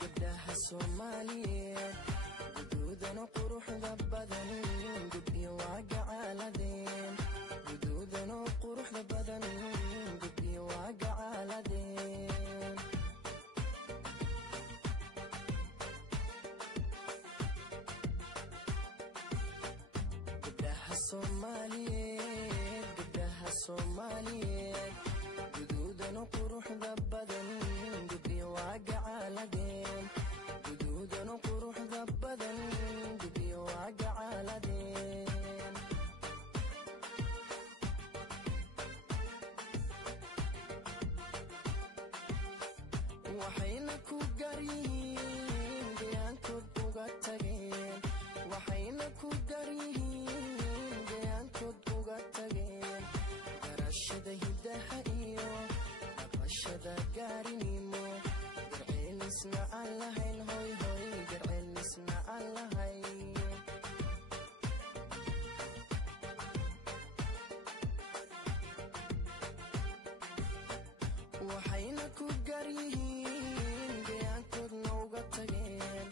gabdhaha Soomaaliyeed guduudana quruxda badan gudbiyo waaga caaladeen guduudana quruxda badan gudbiyo waaga caaladeen gabdhaha Soomaaliyeed guduudana quruxda badan gudbiyo waaga caaladeen guduudana quruxda badan gudbiyo waaga caaladeen waxayna ku garyihiin deegaankood uga tageen waxayna ku garyihiin deegaankood uga tageen garashada hidaha iyo dhaqashada gaarinimo garceelisna aan lahayn hoy hoy garceelisna aan lahayn waxayna ku garyihiin deegaankoodna uga tageen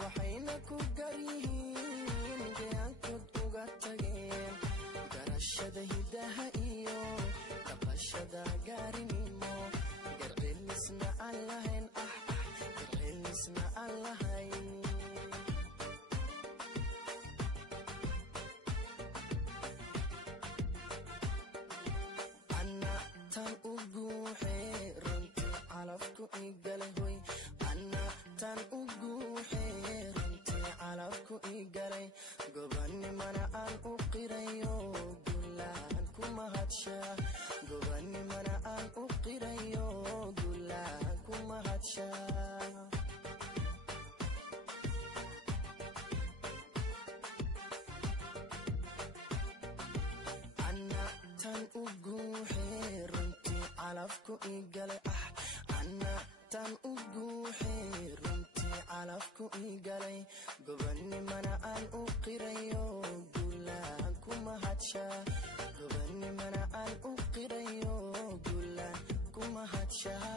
waxayna ku garyihiin deegaankood uga tageen garashada hidaha iyo dhaqashada gaarinimo garceelisna aan lahayn garceelisna aan lahayn ana tan u guuxee runtii calafku igalay hoy ana tan u guuxee runtii calafku igalay gobanimana aan u qirayo gulaan ku mahadshaa gobanimana aan u qirayo gulaan ku mahadshaa ana tan u guuxee runtii calafku igalay ana tan u guuxee runtii calafku igalay gobanimana aan u qirayo gulaan ku mahadshaa gobanimana aan u qirayo gulaan ku mahadshaa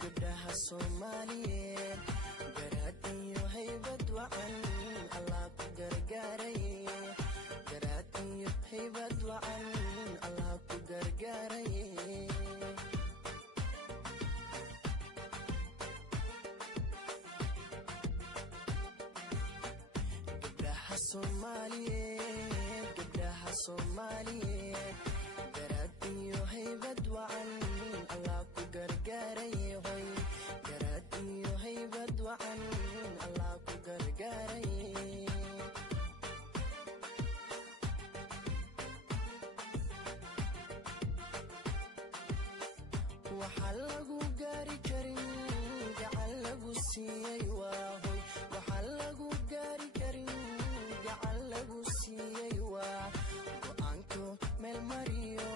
gabdhaha Soomaaliyeed garaad iyo haybad wacan Allah ku gargaaray garaad iyo haybad wacan Allah ku gargaaray gabdhaha Soomaaliyeed garaad iyo haybad wacan Allah ku gargaaray hoy garaad iyo haybad wacan Allah ku gargaaray waxa lagu gaari karin gacan lagu siiyay waa hoy waxa lagu gaari karin gacan lagu siiyay waa go'aanko meel mariyo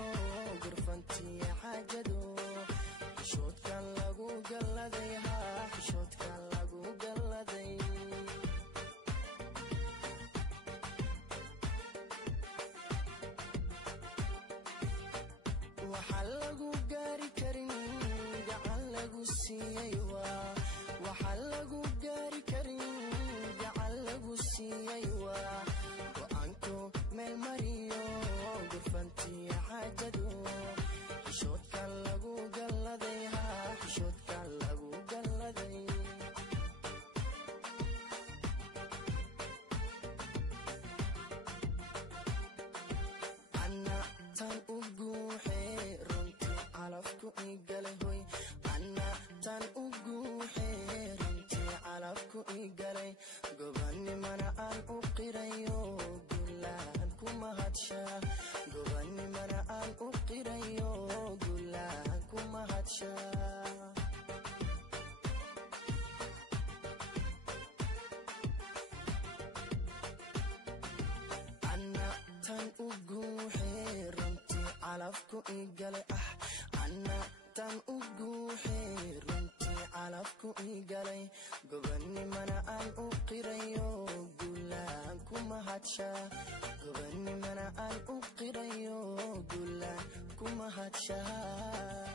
gurfantiya xaajado xishoodkan lagu galladay xishoodkan lagu galladay waxa lagu gaari karin gacan lagu siiyay waa waxa lagu gaari karin gacan lagu siiyay waa go'aanko meel mariyo gurfantiya xaajado xishoodkan lagu galladay xishoodkan lagu galladay hadshaa anna tan ugu xirantay calafku igale anna tan ugu xirantay calafku igale gobannimana aan u qirayo guulaan kuma hadshaa gobannimana aan u qirayo guulaan kuma hadshaa